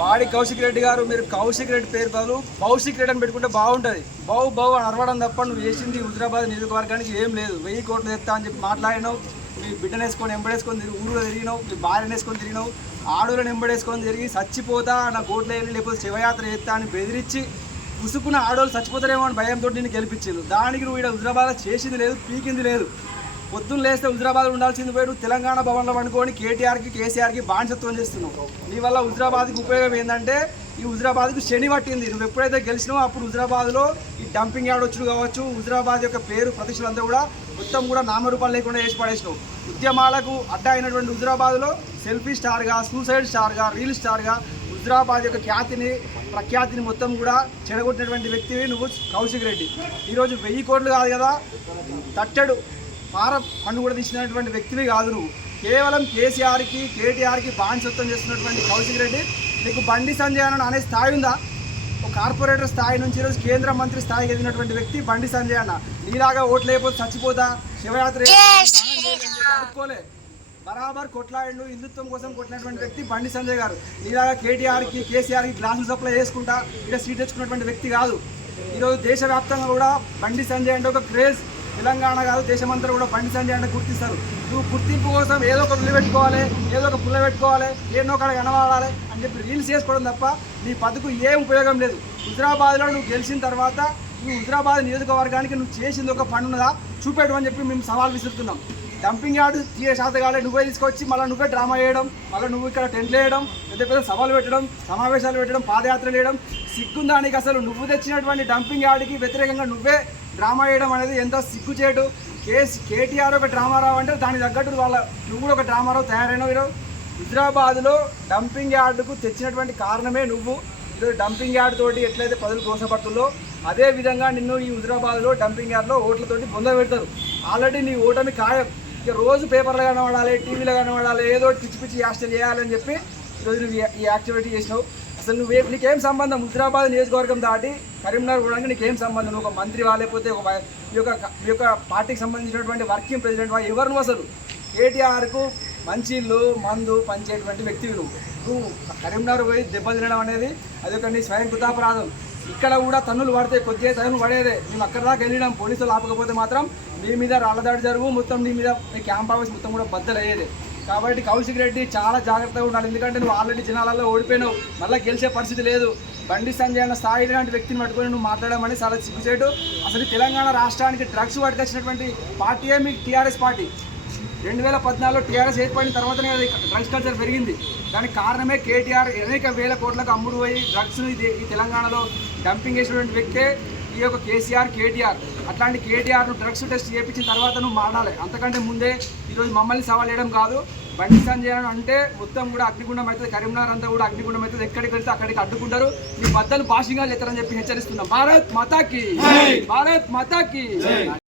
వాడి కౌశిక్ రెడ్డి గారు, మీరు కౌశిక్ రెడ్డి పేరు బదులు కౌశిక్ రెడ్డి అని పెట్టుకుంటే బాగుంటుంది. బావు అని అరవడం తప్ప నువ్వు చేసింది హుజరాబాద్ నియోజకవర్గానికి ఏం లేదు. 1000 కోట్లు తెస్తా అని చెప్పి మాట్లాడినావు. మీ బిడ్డను వేసుకొని ఎంబడేసుకొని ఊళ్ళో తిరిగినావు, మీ భార్యను వేసుకొని తిరిగినావు, ఆడోళ్ళని ఎంబడేసుకొని తిరిగి చచ్చిపోతా నా కోట్లు వేయాలి లేకపోతే శివయాత్ర చేస్తా అని బెదిరించి ఉసుకున్న ఆడోళ్ళు చచ్చిపోతారేమో అని భయంతో నేను గెలిపించాను. దానికి నువ్వు ఇక్కడ హుజరాబాద్ చేసింది లేదు, పీకింది లేదు. పొద్దున్న లేస్తే హుజరాబాద్ ఉండాల్సింది పోయి నువ్వు తెలంగాణ భవన్లో అనుకొని కేటీఆర్కి కేసీఆర్కి బానిసత్వం చేస్తున్నావు. నీ వల్ల హుజరాబాద్కి ఉపయోగం ఏంటంటే ఈ హుజరాబాద్కు శని పట్టింది. నువ్వు ఎప్పుడైతే గెలిచినావో అప్పుడు హుజరాబాద్లో ఈ డంపింగ్ యార్డ్ వచ్చుడు కావచ్చు, హుజరాబాద్ యొక్క పేరు ప్రతిష్టలంతా కూడా మొత్తం కూడా నామరూపాలు లేకుండా వేసి పడేసినావు. ఉద్యమాలకు అడ్డా అయినటువంటి హుజరాబాద్లో సెల్ఫీ స్టార్గా, సూసైడ్ స్టార్గా, రీల్ స్టార్గా హుజరాబాద్ యొక్క ఖ్యాతిని ప్రఖ్యాతిని మొత్తం కూడా చెడగొట్టినటువంటి వ్యక్తివి నువ్వు కౌశిక్ రెడ్డి. ఈరోజు 1000 కోట్లు కాదు కదా, తట్టెడు పార పన్ను కూడా తీసినటువంటి వ్యక్తివి కాదు నువ్వు. కేవలం కేసీఆర్కి కేటీఆర్కి బానిసత్వం చేస్తున్నటువంటి కౌశిక్ రెడ్డి నీకు బండి సంజయ్ అన్న అనే స్థాయి ఉందా? ఒక కార్పొరేటర్ స్థాయి నుంచి ఈరోజు కేంద్ర మంత్రి స్థాయికి ఎదిగినటువంటి వ్యక్తి బండి సంజయ్ అన్న. నీలాగా ఓట్లు లేకపోతే చచ్చిపోతా శివయాత్ర అనుకోలే, బరాబర్ కొట్లాడిండు, హిందుత్వం కోసం కొట్టినటువంటి వ్యక్తి బండి సంజయ్ గారు. నీలాగా కేటీఆర్కి కేసీఆర్కి గ్లాసులు సప్లై చేసుకుంటా ఇక్కడ సీట్ తెచ్చుకున్నటువంటి వ్యక్తి కాదు. ఈరోజు దేశవ్యాప్తంగా కూడా బండి సంజయ్ అంటే ఒక క్రేజ్. తెలంగాణ కాదు దేశమంతా కూడా బండి సంజయ్ అంటే గుర్తిస్తారు. నువ్వు గుర్తింపు కోసం ఏదో ఒక పుల్ల పెట్టుకోవాలి, ఏదో ఒక పుల్ల పెట్టుకోవాలి, ఏదో ఒక కనబడాలి అని చెప్పి రీల్స్ చేసుకోవడం తప్ప నీ బతుకు ఏం ఉపయోగం లేదు. హుజరాబాద్లో నువ్వు గెలిచిన తర్వాత నువ్వు హుజరాబాద్ నియోజకవర్గానికి నువ్వు చేసింది ఒక పనున్నదా చూపెట్టమని చెప్పి మేము సవాల్ విసురుతున్నాం. డంపింగ్ యార్డు తీయ శాతగాలే నువ్వే తీసుకొచ్చి మళ్ళీ నువ్వే డ్రామా వేయడం, మళ్ళీ నువ్వు ఇక్కడ టెంట్లు వేయడం, పెద్ద పెద్ద సభలు పెట్టడం, సమావేశాలు పెట్టడం, పాదయాత్రలు వేయడం సిగ్గుందా నీకు? అసలు నువ్వు తెచ్చినటువంటి డంపింగ్ యార్డుకి వ్యతిరేకంగా నువ్వే డ్రామా వేయడం అనేది ఎంత సిగ్గుచేటు. కేటీఆర్ ఒక డ్రామా రావు అంటే దానికి తగ్గట్టు నువ్వు కూడా ఒక డ్రామా రావు తయారైనావు. ఈరోజు హుజరాబాద్లో డంపింగ్ యార్డుకు తెచ్చినటువంటి కారణమే నువ్వు. ఈరోజు డంపింగ్ యార్డ్ తోటి ఎట్లయితే ప్రజలు కోసపడుతుందో అదే విధంగా నిన్ను ఈ హుజరాబాద్లో డంపింగ్ యార్డ్లో ఓట్లతోటి బొంద పెడతారు. ఆల్రెడీ నీ ఓటమి ఖాయం. ఇక రోజు పేపర్లో కనబడాలి, టీవీలో కనబడాలి, ఏదో పిచ్చి పిచ్చి యాక్షన్ చేయాలని చెప్పి ఈరోజు నువ్వు ఈ యాక్టివిటీ చేసినావు. అసలు నీకేం సంబంధం? హుజరాబాద్ నియోజకవర్గం దాటి కరీంనగర్ కూడా నీకేం సంబంధం? నువ్వు ఒక మంత్రి లేకపోతే ఈ యొక్క పార్టీకి సంబంధించినటువంటి వర్కింగ్ ప్రెసిడెంట్ ఎవరు నువ్వు? అసలు కేటీఆర్కు మంచిళ్ళు మందు పంచేటువంటి వ్యక్తివి నువ్వు కరీంనగర్ పోయి దెబ్బ తినడం అనేది అదొక నీ స్వయం కృతాపరాధం. ఇక్కడ కూడా తన్నులు పడితే కొద్దిగా తన్నులు పడేదే. మేము అక్కడ దాకా వెళ్ళినాం, పోలీసులు ఆపకపోతే మాత్రం మీ మీద రాళ్ళదాడి జరుగు, మొత్తం నీ మీద క్యాంప్ ఆఫీస్ మొత్తం కూడా బద్దలయ్యేది. కాబట్టి కౌశిక్ రెడ్డి చాలా జాగ్రత్తగా ఉండాలి. ఎందుకంటే నువ్వు ఆల్రెడీ జనాలలో ఓడిపోయినావు, మళ్ళీ గెలిచే పరిస్థితి లేదు. బండి సంజయ్ అన్న స్థాయి లాంటి వ్యక్తిని పట్టుకొని నువ్వు మాట్లాడడం అనేది చాలా సిగ్గుచేటు. అసలు తెలంగాణ రాష్ట్రానికి డ్రగ్స్ పట్టుకొచ్చినటువంటి పార్టీయే మీకు టీఆర్ఎస్ పార్టీ. 2014లో టీఆర్ఎస్ ఏర్పడిన తర్వాతనే డ్రగ్స్ కల్చర్ పెరిగింది. దానికి కారణమే కేటీఆర్ అనేక వేల కోట్లకు అమ్ముడు పోయి డ్రగ్స్ను ఈ తెలంగాణలో డంపింగ్ చేసినటువంటి వ్యక్తే ఈ యొక్క కేసీఆర్ కేటీఆర్. అట్లాంటి కేటీఆర్ను డ్రగ్స్ టెస్ట్ చేయించిన తర్వాత నువ్వు మారాలి. అంతకంటే ముందే ఈరోజు మమ్మల్ని సవాల్ చేయడం కాదు. బండి సంజయ్ అంటే మొత్తం కూడా అగ్నిగుండం అవుతుంది, కరీంనగర్ అంతా కూడా అగ్నిగుండం అవుతుంది. ఎక్కడికి వెళ్తే అక్కడికి అడ్డుకుంటారు. నీ బద్దలు భాషంగా లేతారని చెప్పి హెచ్చరిస్తున్నాం. భారత్ మాతాకి, భారత్ మాతాకి.